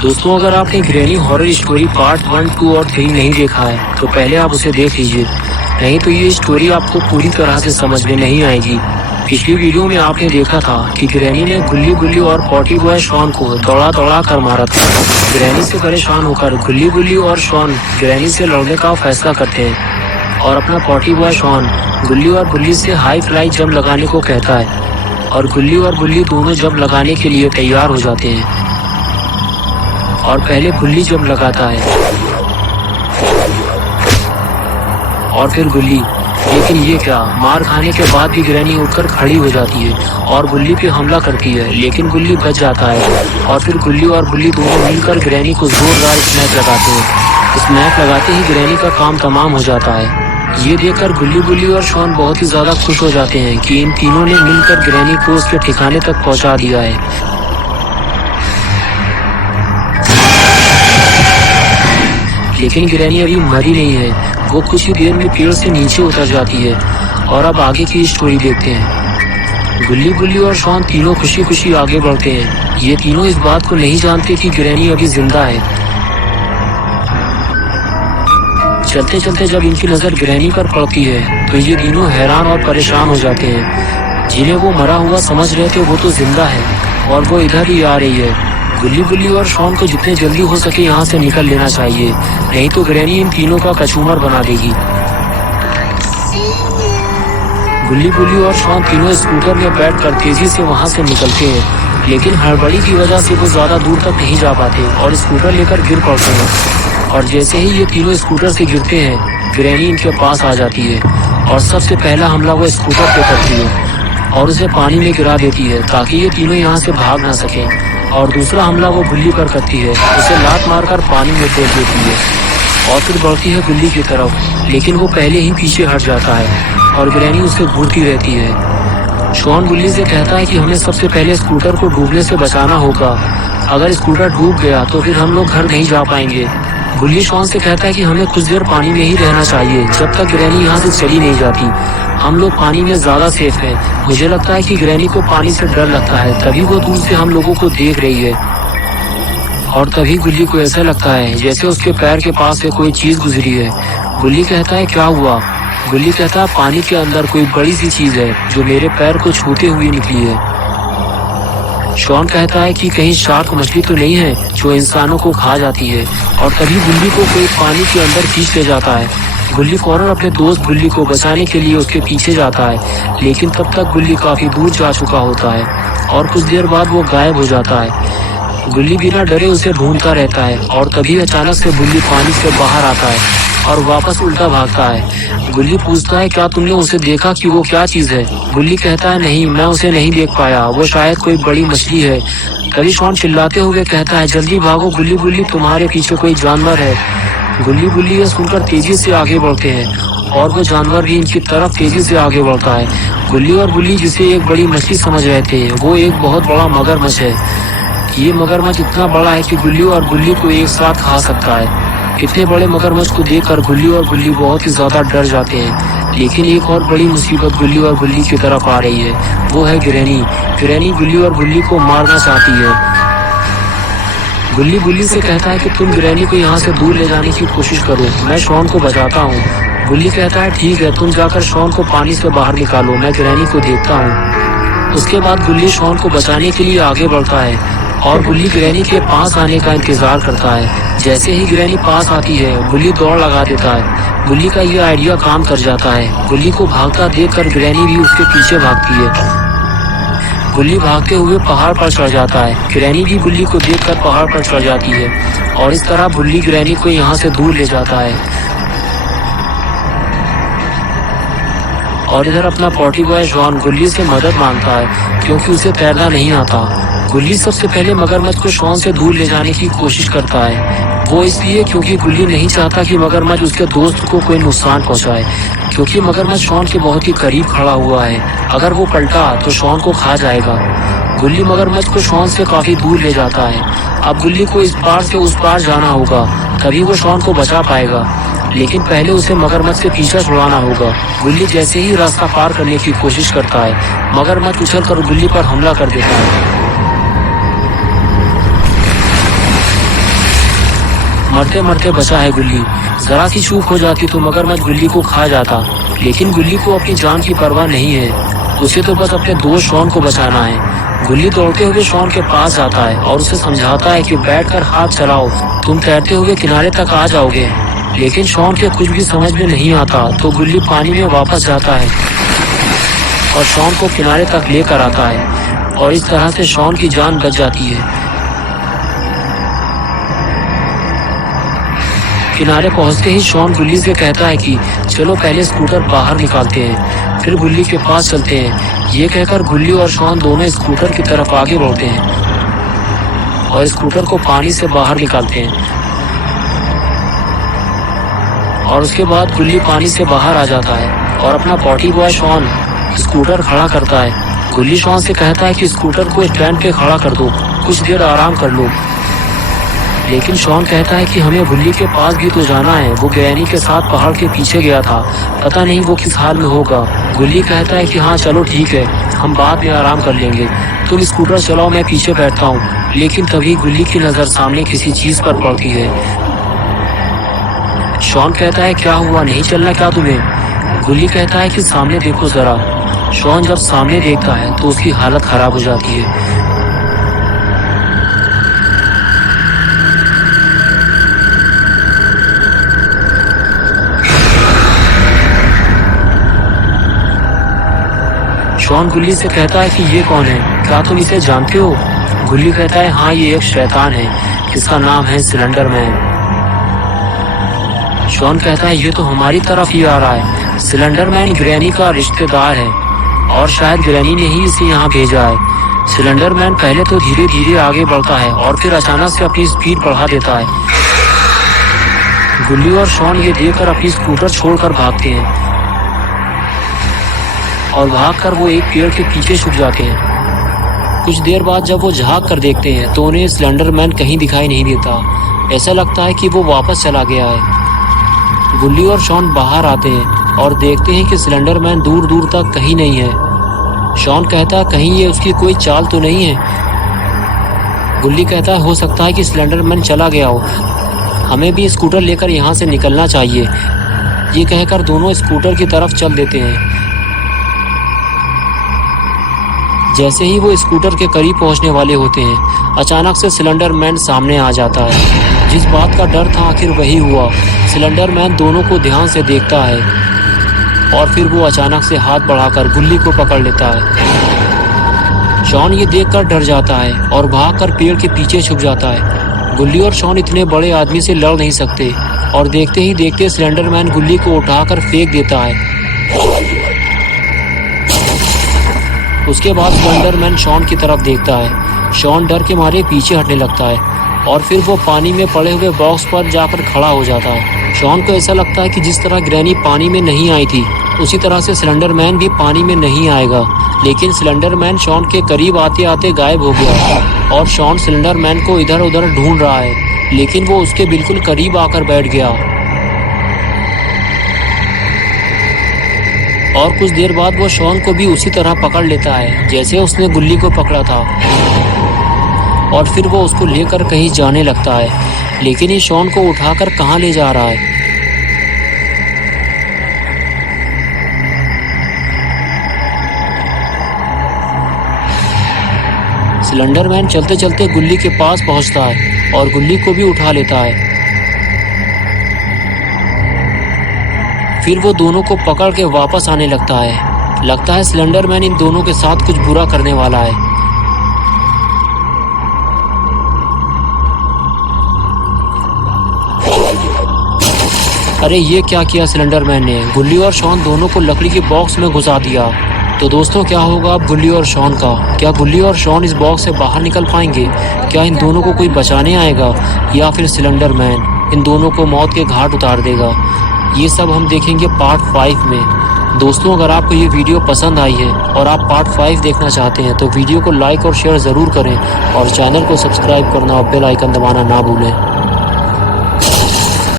दोस्तों, अगर आपने ग्रैनी हॉरर स्टोरी पार्ट 1, 2 और 3 नहीं देखा है तो पहले आप उसे देख लीजिए, नहीं तो ये स्टोरी आपको पूरी तरह से समझ में नहीं आएगी। पिछली वीडियो में आपने देखा था कि ग्रैनी ने गुल्ली गुल्ली और पॉटी बॉय शॉन को दौड़ा दौड़ा कर मारा था। ग्रैनी से परेशान होकर गुल्ली गुल्ली और शॉन ग्रैनी से लड़ने का फैसला करते हैं और अपना पॉटी बॉय शॉन गुल्ली और बुल्ली से हाई फ्लाई जंप लगाने को कहता है और गुल्ली और बुल्ली दोनों जंप लगाने के लिए तैयार हो जाते हैं और पहले गुल्ली जंप लगाता है और फिर गुल्ली। लेकिन ये क्या, मार खाने के बाद भी ग्रैनी उठकर खड़ी हो जाती है और गुल्ली पे हमला करती है, लेकिन गुल्ली बच जाता है और फिर गुल्ली और बुल्ली दोनों मिलकर ग्रैनी को जोरदार स्नैप लगाते हैं। स्नैप लगाते ही ग्रैनी का काम तमाम हो जाता है। ये देखकर गुल्ली बुल्ली और शॉन बहुत ही ज्यादा खुश हो जाते हैं कि इन तीनों ने मिलकर ग्रैनी को उसके ठिकाने तक पहुंचा दिया है। लेकिन ग्रैनी अभी मरी नहीं है, वो कुछ ही देर में पेड़ से नीचे उतर जाती है। और अब आगे की स्टोरी देखते हैं। गुल्ली बुल्ली और शॉन तीनों खुशी खुशी आगे बढ़ते हैं। ये तीनों इस बात को नहीं जानते कि ग्रैनी अभी जिंदा है। चलते चलते जब इनकी नजर ग्रैनी पर पड़ती है तो ये तीनों हैरान और परेशान हो जाते हैं। जिन्हें वो मरा हुआ समझ रहे थे वो तो जिंदा है और वो इधर ही आ रही है। गुल्ली बुल्ली और शॉन को जितने जल्दी हो सके यहाँ से निकल लेना चाहिए, नहीं तो ग्रैनी इन तीनों का कचूमर बना देगी। गुल्ली बुल्ली और शॉन तीनों स्कूटर में बैठकर तेजी से वहाँ से निकलते हैं, लेकिन हड़बड़ी की वजह से वो ज्यादा दूर तक नहीं जा पाते और स्कूटर लेकर गिर पड़ते हैं। और जैसे ही ये तीनों स्कूटर से गिरते हैं, ग्रैनी इनके पास आ जाती है और सबसे पहला हमला वो स्कूटर पे करती है और उसे पानी में गिरा देती है ताकि ये तीनों यहाँ से भाग ना सके। और दूसरा हमला वो गुल्ली पर करती है, उसे लात मारकर पानी में फेंक देती है और फिर बढ़ती है गुल्ली की तरफ, लेकिन वो पहले ही पीछे हट जाता है और ग्रैनी उसे घूरती रहती है। शॉन गुल्ली से कहता है कि हमें सबसे पहले स्कूटर को डूबने से बचाना होगा, अगर स्कूटर डूब गया तो फिर हम लोग घर नहीं जा पाएंगे। गुल्ली शॉन से कहता है कि हमें कुछ देर पानी में ही रहना चाहिए जब तक ग्रैनी यहाँ से चली नहीं जाती, हम लोग पानी में ज्यादा सेफ है। मुझे लगता है कि ग्रैनी को पानी से डर लगता है, तभी वो दूर से हम लोगों को देख रही है। और तभी गुल्ली को ऐसा लगता है जैसे उसके पैर के पास से कोई चीज गुजरी है। गुल्ली कहता है क्या हुआ? गुल्ली कहता है पानी के अंदर कोई बड़ी सी चीज है जो मेरे पैर को छूते हुए निकली है। शॉन कहता है कि कहीं शार्क मछली तो नहीं है जो इंसानों को खा जाती है। और तभी गुल्ली को कोई पानी के अंदर खींच ले जाता है। गुल्ली फौरन अपने दोस्त गुल्ली को बचाने के लिए उसके पीछे जाता है, लेकिन तब तक गुल्ली काफी दूर जा चुका होता है और कुछ देर बाद वो गायब हो जाता है। गुल्ली बिना डरे उसे ढूंढता रहता है और तभी अचानक से गुल्ली पानी से बाहर आता है और वापस उल्टा भागता है। गुल्ली पूछता है क्या तुमने उसे देखा कि वो क्या चीज है? गुल्ली कहता है नहीं, मैं उसे नहीं देख पाया, वो शायद कोई बड़ी मछली है। तभी शॉन चिल्लाते हुए कहता है जल्दी भागो गुल्ली बुल्ली, तुम्हारे पीछे कोई जानवर है। गुल्ली बुल्ली ये सुनकर तेजी से आगे बढ़ते हैं और वो जानवर भी इनकी तरफ तेजी से आगे बढ़ता है। गुल्ली और बुल्ली जिसे एक बड़ी मछली समझ रहे थे वो एक बहुत बड़ा मगरमच्छ है। ये मगरमच्छ इतना बड़ा है कि गुल्ली और बुल्ली को एक साथ खा सकता है। इतने बड़े मगरमच्छ को देखकर गुल्ली और बुल्ली बहुत ही ज्यादा डर जाते हैं, लेकिन एक और बड़ी मुसीबत गुल्ली और बुल्ली की तरफ आ रही है, वो है ग्रैनी। ग्रैनी गुल्ली और बुल्ली को मारना चाहती है। गुल्ली बुल्ली से कहता है कि तुम ग्रैनी को यहाँ से दूर ले जाने की कोशिश करो, मैं शॉन को बचाता हूँ। गुल्ली कहता है ठीक है, तुम जाकर शॉन को पानी से बाहर निकालो, मैं ग्रैनी को देखता हूँ। उसके बाद गुल्ली शॉन को बचाने के लिए आगे बढ़ता है और गुल्ली ग्रैनी के पास आने का इंतजार करता है। जैसे ही ग्रैनी पास आती है गुल्ली दौड़ लगा देता है। गुल्ली का ये आइडिया काम कर जाता है। गुल्ली को भागता देखकर ग्रैनी भी उसके पीछे भागती है। गुल्ली भागते हुए पहाड़ पर चढ़ जाता है। ग्रैनी भी गुल्ली को देखकर पहाड़ पर चढ़ जाती है और इस तरह गुल्ली ग्रैनी को यहाँ से दूर ले जाता है। और इधर अपना पॉटी बॉय शॉन गुल्ली से मदद मांगता है क्योंकि उसे तैरना नहीं आता। गुल्ली सबसे पहले मगरमच्छ को शॉन से दूर ले जाने की कोशिश करता है, वो इसलिए क्योंकि गुल्ली नहीं चाहता कि मगरमच्छ उसके दोस्त को कोई नुकसान पहुंचाए, क्योंकि मगरमच्छ शॉन के बहुत ही करीब खड़ा हुआ है। अगर वो पलटा तो शॉन को खा जाएगा। गुल्ली मगरमच्छ को शॉन से काफी दूर ले जाता है। अब गुल्ली को इस पार से उस पार जाना होगा, तभी वो शॉन को बचा पाएगा, लेकिन पहले उसे मगरमच्छ से पीछा छुड़ाना होगा। गुल्ली जैसे ही रास्ता पार करने की कोशिश करता है, मगरमच्छ उछलकर गुल्ली पर हमला कर देता है। मरते मरते बचा है गुल्ली। जरा सी चूक हो जाती तो मगरमच्छ गुल्ली को खा जाता, लेकिन गुल्ली को अपनी जान की परवाह नहीं है। उसे तो बस अपने दोस्त शॉन को बचाना है। गुल्ली दौड़ते हुए शॉन के पास जाता है और उसे समझाता है कि बैठकर हाथ चलाओ, तुम तैरते हुए किनारे तक आ जाओगे। लेकिन शॉन के कुछ भी समझ में नहीं आता, तो गुल्ली पानी में वापस जाता है और शॉन को किनारे तक लेकर आता है और इस तरह से शॉन की जान बच जाती है। किनारे पहुंचते ही शॉन गुल्ली से कहता है कि चलो पहले स्कूटर बाहर निकालते हैं, फिर गुल्ली के पास चलते हैं। ये कहकर गुल्ली और शॉन दोनों स्कूटर की तरफ आगे बढ़ते हैं और स्कूटर को पानी से बाहर निकालते हैं। और उसके बाद गुल्ली पानी से बाहर आ जाता है और अपना पॉटी बॉय शॉन स्कूटर खड़ा करता है। गुल्ली शॉन से कहता है कि स्कूटर को स्टैंड पे खड़ा कर दो, कुछ देर आराम कर लो। लेकिन शॉन कहता है कि हमें गुल्ली के पास भी तो जाना है, वो ग्रैनी के साथ पहाड़ के पीछे गया था, पता नहीं वो किस हाल में होगा। गुल्ली कहता है कि हाँ चलो ठीक है, हम बाद में आराम कर लेंगे, तुम स्कूटर चलाओ, मैं पीछे बैठता हूँ। लेकिन तभी गुल्ली की नज़र सामने किसी चीज़ पर पड़ती है। शॉन कहता है क्या हुआ, नहीं चलना क्या तुम्हें? गुल्ली कहता है कि सामने देखो ज़रा। शॉन जब सामने देखता है तो उसकी हालत ख़राब हो जाती है। शॉन गुल्ली से कहता है कि ये कौन है, क्या तुम इसे जानते हो? गुल्ली कहता है हाँ ये एक शैतान है, इसका नाम है सिलेंडर मैन। शॉन कहता है ये तो हमारी तरफ ही आ रहा है। सिलेंडर मैन ग्रैनी का रिश्तेदार है और शायद ग्रैनी ने ही इसे यहाँ भेजा है। सिलेंडर मैन पहले तो धीरे धीरे आगे बढ़ता है और फिर अचानक से अपनी स्पीड बढ़ा देता है। गुल्ली और शॉन ये देखकर अपनी स्कूटर छोड़कर भागते हैं और भागकर वो एक पेड़ के पीछे छुप जाते हैं। कुछ देर बाद जब वो झांक कर देखते हैं तो उन्हें सिलेंडर मैन कहीं दिखाई नहीं देता। ऐसा लगता है कि वो वापस चला गया है। गुल्ली और शॉन बाहर आते हैं और देखते हैं कि सिलेंडर मैन दूर दूर तक कहीं नहीं है। शॉन कहता है कहीं ये उसकी कोई चाल तो नहीं है। गुल्ली कहता है हो सकता है कि सिलेंडर मैन चला गया हो, हमें भी स्कूटर लेकर यहाँ से निकलना चाहिए। ये कहकर दोनों स्कूटर की तरफ चल देते हैं। जैसे ही वो स्कूटर के करीब पहुंचने वाले होते हैं, अचानक से सिलेंडर मैन सामने आ जाता है। जिस बात का डर था आखिर वही हुआ। सिलेंडर मैन दोनों को ध्यान से देखता है और फिर वो अचानक से हाथ बढ़ाकर गुल्ली को पकड़ लेता है। शॉन ये देखकर डर जाता है और भागकर पेड़ के पीछे छुप जाता है। गुल्ली और शॉन इतने बड़े आदमी से लड़ नहीं सकते और देखते ही देखते सिलेंडर मैन गुल्ली को उठाकर फेंक देता है। उसके बाद सिलेंडर मैन शॉन की तरफ देखता है। शॉन डर के मारे पीछे हटने लगता है और फिर वो पानी में पड़े हुए बॉक्स पर जाकर खड़ा हो जाता है। शॉन को ऐसा लगता है कि जिस तरह ग्रैनी पानी में नहीं आई थी, उसी तरह से सिलेंडर मैन भी पानी में नहीं आएगा। लेकिन सिलेंडर मैन शॉन के करीब आते आते गायब हो गया और शॉन सिलेंडर मैन को इधर उधर ढूंढ रहा है, लेकिन वो उसके बिल्कुल करीब आकर बैठ गया। और कुछ देर बाद वो शॉन को भी उसी तरह पकड़ लेता है जैसे उसने गुल्ली को पकड़ा था और फिर वो उसको लेकर कहीं जाने लगता है। लेकिन ये शॉन को उठाकर कहाँ ले जा रहा है? सिलेंडर मैन चलते चलते गुल्ली के पास पहुंचता है और गुल्ली को भी उठा लेता है। फिर वो दोनों को पकड़ के वापस आने लगता है। लगता है सिलेंडर मैन इन दोनों के साथ कुछ बुरा करने वाला है। अरे ये क्या किया सिलेंडर मैन ने? गुल्ली और शॉन दोनों को लकड़ी के बॉक्स में घुसा दिया। तो दोस्तों क्या होगा अब गुल्ली और शॉन का? क्या गुल्ली और शॉन इस बॉक्स से बाहर निकल पाएंगे? क्या इन दोनों को कोई बचाने आएगा या फिर सिलेंडर मैन इन दोनों को मौत के घाट उतार देगा? ये सब हम देखेंगे पार्ट 5 में। दोस्तों अगर आपको ये वीडियो पसंद आई है और आप पार्ट 5 देखना चाहते हैं तो वीडियो को लाइक और शेयर ज़रूर करें और चैनल को सब्सक्राइब करना और बेल आइकन दबाना ना भूलें।